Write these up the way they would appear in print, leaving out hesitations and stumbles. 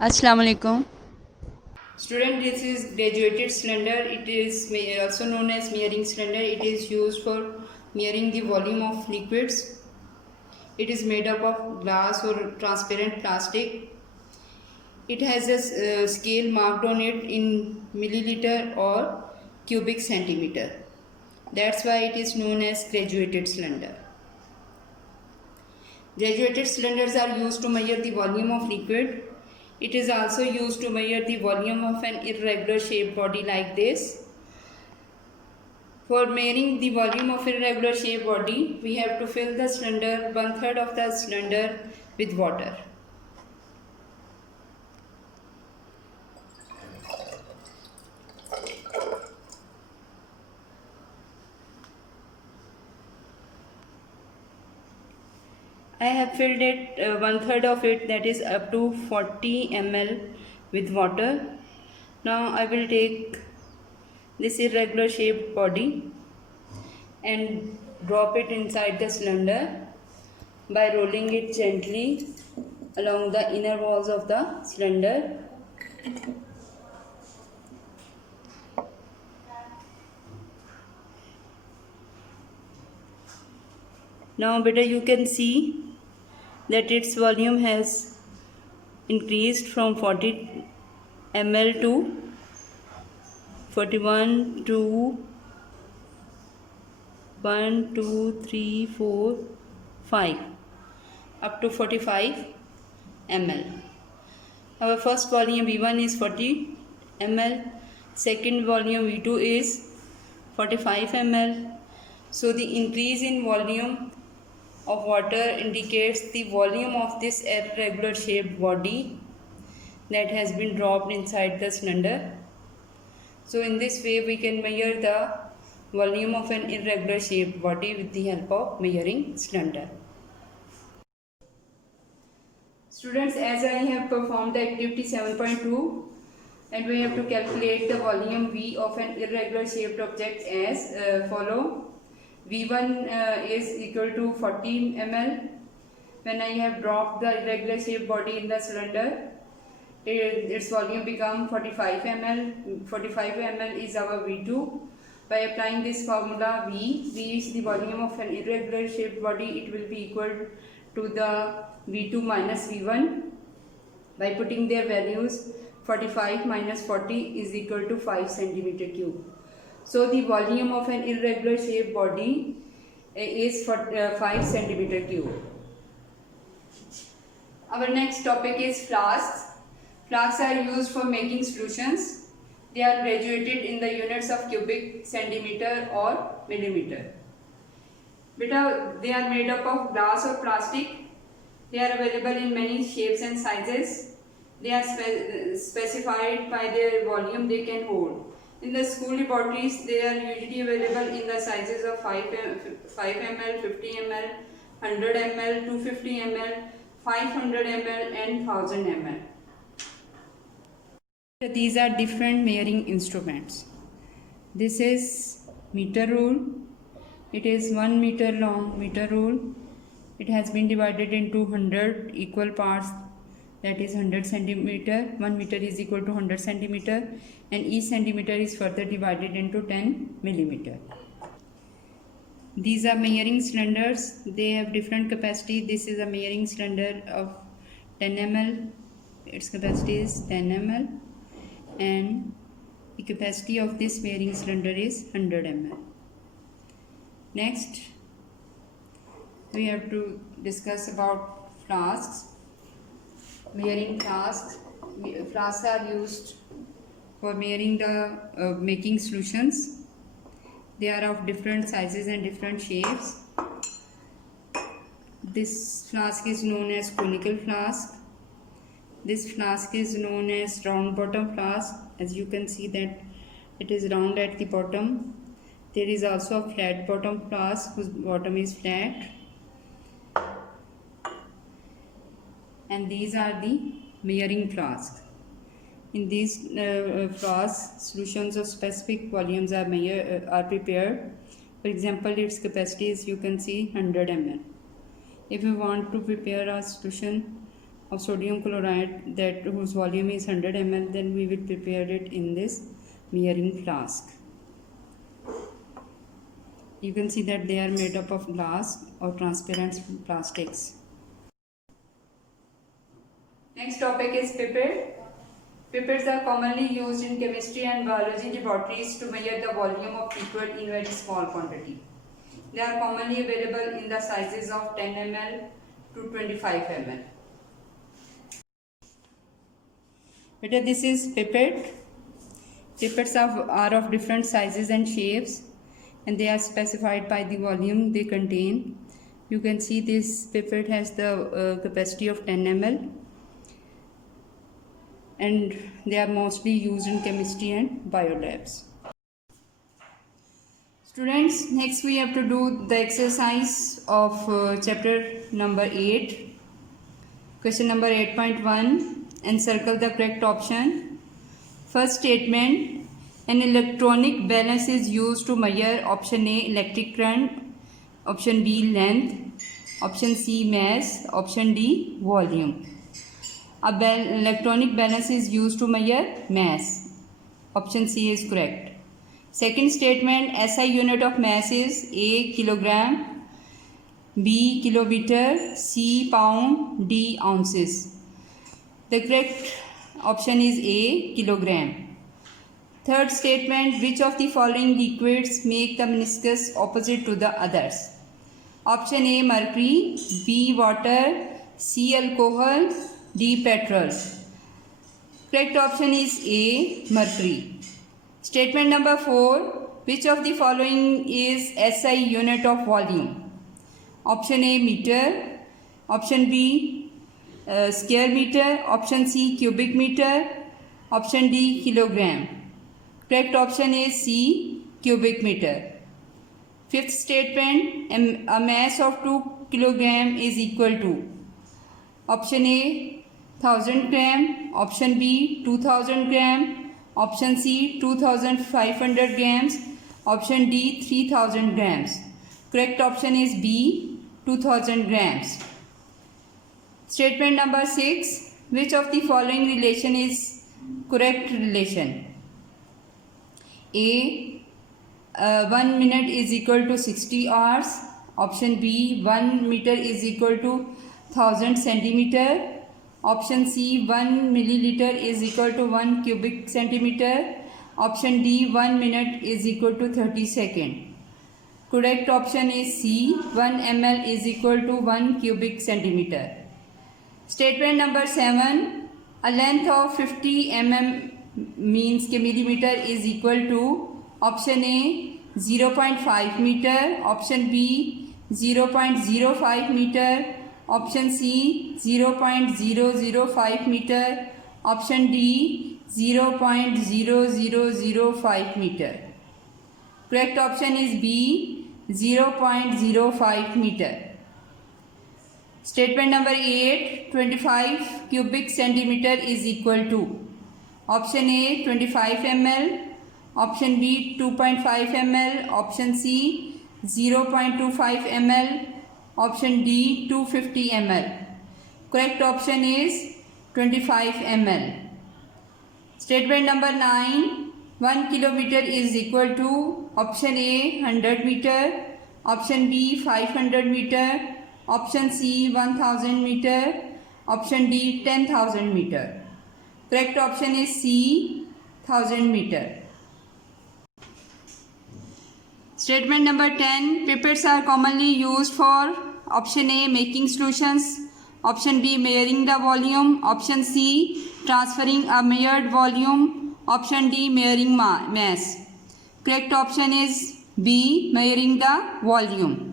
Assalamu alaikum. Student, this is graduated cylinder. It is also known as measuring cylinder. It is used for measuring the volume of liquids. It is made up of glass or transparent plastic. It has a scale marked on it in milliliter or cubic centimeter. That's why it is known as graduated cylinder. Graduated cylinders are used to measure the volume of liquid. It is also used to measure the volume of an irregular shaped body like this. For measuring the volume of irregular shaped body, we have to fill the cylinder, 1/3 of the cylinder with water. I have filled it 1/3 of it, that is up to 40 ml with water. Now I will take this irregular shaped body and drop it inside the cylinder by rolling it gently along the inner walls of the cylinder. Now beta, you can see that its volume has increased from 40 ml to 41 to 1 2 3 4 5 up to 45 ml. Our first volume V1 is 40 ml, second volume V2 is 45 ml. So the increase in volume of water indicates the volume of this irregular shaped body that has been dropped inside the cylinder. So in this way we can measure the volume of an irregular shaped body with the help of measuring cylinder. Students, as I have performed the activity 7.2 and we have to calculate the volume V of an irregular shaped object as follow. V1 is equal to 40 ml. When I have dropped the irregular shaped body in the cylinder, its volume become 45 ml. 45 ml is our V2. By applying this formula V is the volume of an irregular shaped body. It will be equal to the V2 minus V1. By putting their values, 45 minus 40 is equal to 5 centimeter cube. So the volume of an irregular shaped body is 5 centimeter cube. Our next topic is flasks. Flasks are used for making solutions. They are graduated in the units of cubic centimeter or millimeter. Beta, they are made up of glass or plastic. They are available in many shapes and sizes. They are specified by their volume they can hold. In the school laboratories, they are usually available in the sizes of 5 ml, 50 ml, 100 ml, 250 ml, 500 ml and 1000 ml. These are different measuring instruments. This is meter rule. It is 1 meter long meter rule. It has been divided into 100 equal parts, that is 100 centimeter. 1 meter is equal to 100 centimeter and each centimeter is further divided into 10 millimeter. These are measuring cylinders. They have different capacity. This is a measuring cylinder of 10 ml. Its capacity is 10 ml and the capacity of this measuring cylinder is 100 ml. Next, we have to discuss about flasks. Measuring flasks. Flasks are used for measuring the making solutions. They are of different sizes and different shapes. This flask is known as conical flask. This flask is known as round bottom flask. As you can see that it is round at the bottom. There is also a flat bottom flask whose bottom is flat. And these are the measuring flasks. In these flasks, solutions of specific volumes are prepared. For example, its capacity is, you can see, 100 ml. If you want to prepare a solution of sodium chloride that whose volume is 100 ml, then we will prepare it in this measuring flask. You can see that they are made up of glass or transparent plastics. Next topic is pipette. Pipettes are commonly used in chemistry and biology laboratories to measure the volume of liquid in very small quantity. They are commonly available in the sizes of 10 ml to 25 ml. This is pipette. Pipettes are of different sizes and shapes, and they are specified by the volume they contain. You can see this pipette has the capacity of 10 ml, and they are mostly used in chemistry and biolabs. Students, next we have to do the exercise of chapter number 8, question number 8.1, and circle the correct option. First statement, an electronic balance is used to measure option A electric current, option B length, option C mass, option D volume. Electronic balance is used to measure mass. Option C is correct. Second statement, SI unit of mass is A kilogram, B kilometer, C pound, D ounces. The correct option is A kilogram. Third statement, which of the following liquids make the meniscus opposite to the others? Option A mercury, B water, C alcohol, D petrol. Correct option is A mercury. Statement number 4, which of the following is SI unit of volume? Option A meter, option B square meter, option C cubic meter, option D kilogram. Correct option is C cubic meter. Fifth statement, a mass of 2 kilogram is equal to option A 1000 gram, option B 2000 gram, option C 2500 grams, option D 3000 grams. Correct option is B 2000 grams. Statement number 6, which of the following relation is correct relation? A 1 minute is equal to 60 hours, option B 1 meter is equal to 1000 centimeter, option C 1 milliliter is equal to 1 cubic centimeter, option D 1 minute is equal to 30 seconds. Correct option is C 1 ml is equal to 1 cubic centimeter. Statement number 7, a length of 50 mm means millimeter is equal to option A 0.5 meter, option B 0.05 meter, option C 0.005 meter, option D 0.0005 meter. Correct option is B 0.05 meter. Statement number 8, 25 cubic centimeter is equal to option A 25 ml, option B 2.5 ml, option C 0.25 ml, option D 250 ml. Correct option is 25 ml. Statement number 9, 1 kilometer is equal to option A 100 meter, option B 500 meter, option C 1000 meter, option D 10,000 meter. Correct option is C 1000 meter. Statement number 10, pipettes are commonly used for option A making solutions, option B measuring the volume, option C transferring a measured volume, option D measuring mass. Correct option is B measuring the volume.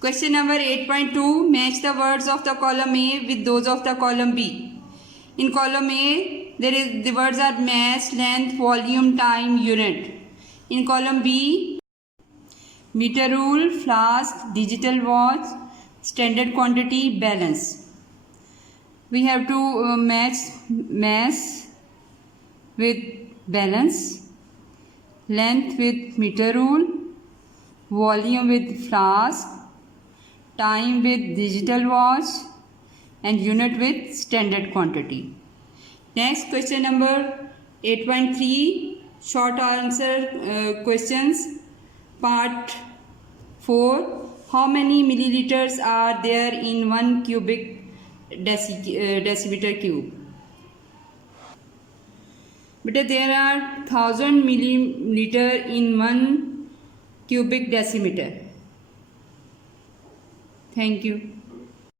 Question number 8.2, match the words of the column A with those of the column B. In column A, the words are mass, length, volume, time, unit. In column B, meter rule, flask, digital watch, standard quantity, balance. We have to match mass with balance, length with meter rule, volume with flask, time with digital watch, and unit with standard quantity. Next question number 8.3 short answer questions part 4. How many milliliters are there in 1 cubic decimeter cube? But there are 1000 milliliter in 1 cubic decimeter. Thank you.